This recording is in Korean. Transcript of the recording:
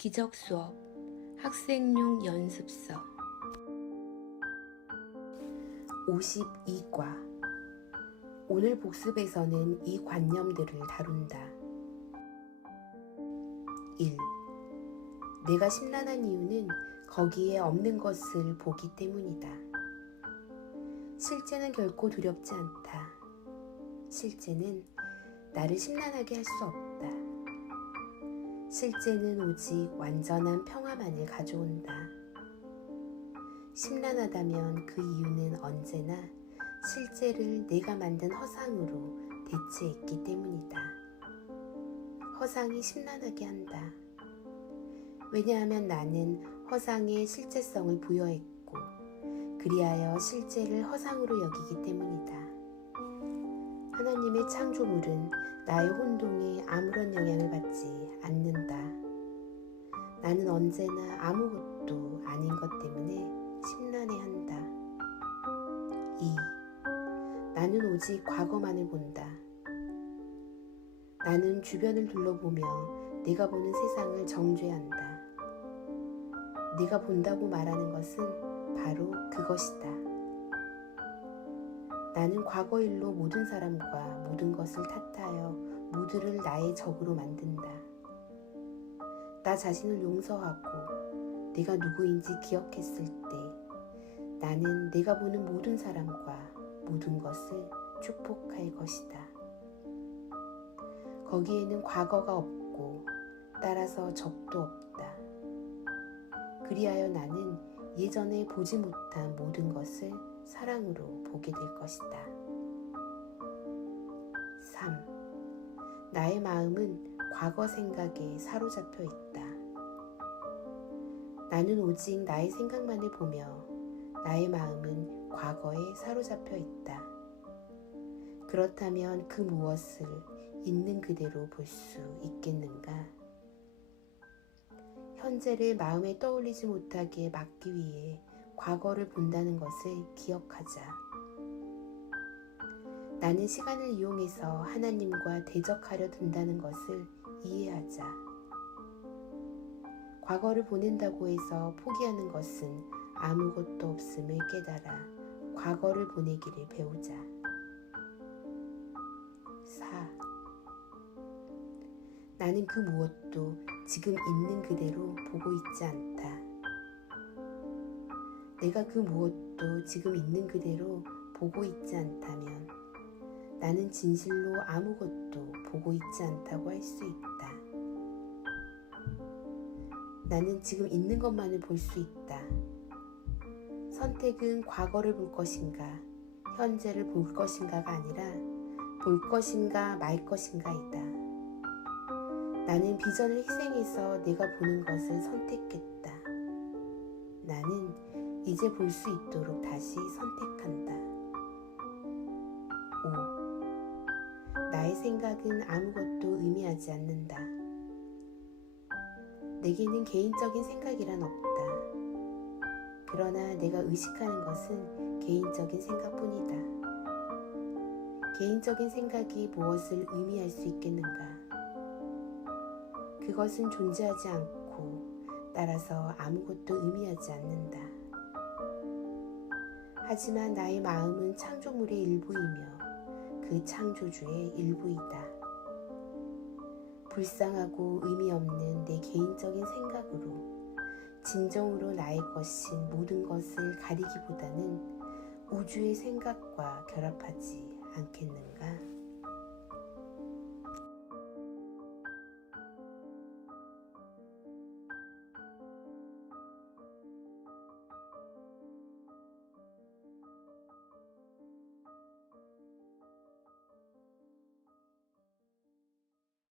기적 수업 학생용 연습서 52과 오늘 복습에서는 이 관념들을 다룬다. 1. 내가 심란한 이유는 거기에 없는 것을 보기 때문이다. 실제는 결코 두렵지 않다. 실제는 나를 심란하게 할 수 없다. 실제는 오직 완전한 평화만을 가져온다. 심란하다면 그 이유는 언제나 실제를 내가 만든 허상으로 대체했기 때문이다. 허상이 심란하게 한다. 왜냐하면 나는 허상에 실제성을 부여했고, 그리하여 실제를 허상으로 여기기 때문이다. 하나님의 창조물은 나의 혼동에 아무런 영향을 받지. 나는 언제나 아무것도 아닌 것 때문에 심란해한다. 2. 나는 오직 과거만을 본다. 나는 주변을 둘러보며 내가 보는 세상을 정죄한다. 내가 본다고 말하는 것은 바로 그것이다. 나는 과거 일로 모든 사람과 모든 것을 탓하여 모두를 나의 적으로 만든다. 나 자신을 용서하고 내가 누구인지 기억했을 때 나는 내가 보는 모든 사람과 모든 것을 축복할 것이다. 거기에는 과거가 없고 따라서 적도 없다. 그리하여 나는 예전에 보지 못한 모든 것을 사랑으로 보게 될 것이다. 3. 나의 마음은 과거 생각에 사로잡혀 있다. 나는 오직 나의 생각만을 보며 나의 마음은 과거에 사로잡혀 있다. 그렇다면 그 무엇을 있는 그대로 볼 수 있겠는가? 현재를 마음에 떠올리지 못하게 막기 위해 과거를 본다는 것을 기억하자. 나는 시간을 이용해서 하나님과 대적하려 든다는 것을 이해하자. 과거를 보낸다고 해서 포기하는 것은 아무것도 없음을 깨달아 과거를 보내기를 배우자. 4. 나는 그 무엇도 지금 있는 그대로 보고 있지 않다. 내가 그 무엇도 지금 있는 그대로 보고 있지 않다면 나는 진실로 아무것도 보고 있지 않다고 할 수 있다. 나는 지금 있는 것만을 볼 수 있다. 선택은 과거를 볼 것인가, 현재를 볼 것인가가 아니라 볼 것인가 말 것인가이다. 나는 비전을 희생해서 내가 보는 것을 선택했다. 나는 이제 볼 수 있도록 다시 선택한다. 생각은 아무것도 의미하지 않는다. 내게는 개인적인 생각이란 없다. 그러나 내가 의식하는 것은 개인적인 생각뿐이다. 개인적인 생각이 무엇을 의미할 수 있겠는가? 그것은 존재하지 않고 따라서 아무것도 의미하지 않는다. 하지만 나의 마음은 창조물의 일부이며 그 창조주의 일부이다. 불쌍하고 의미 없는 내 개인적인 생각으로 진정으로 나의 것인 모든 것을 가리기보다는 우주의 생각과 결합하지 않겠는가?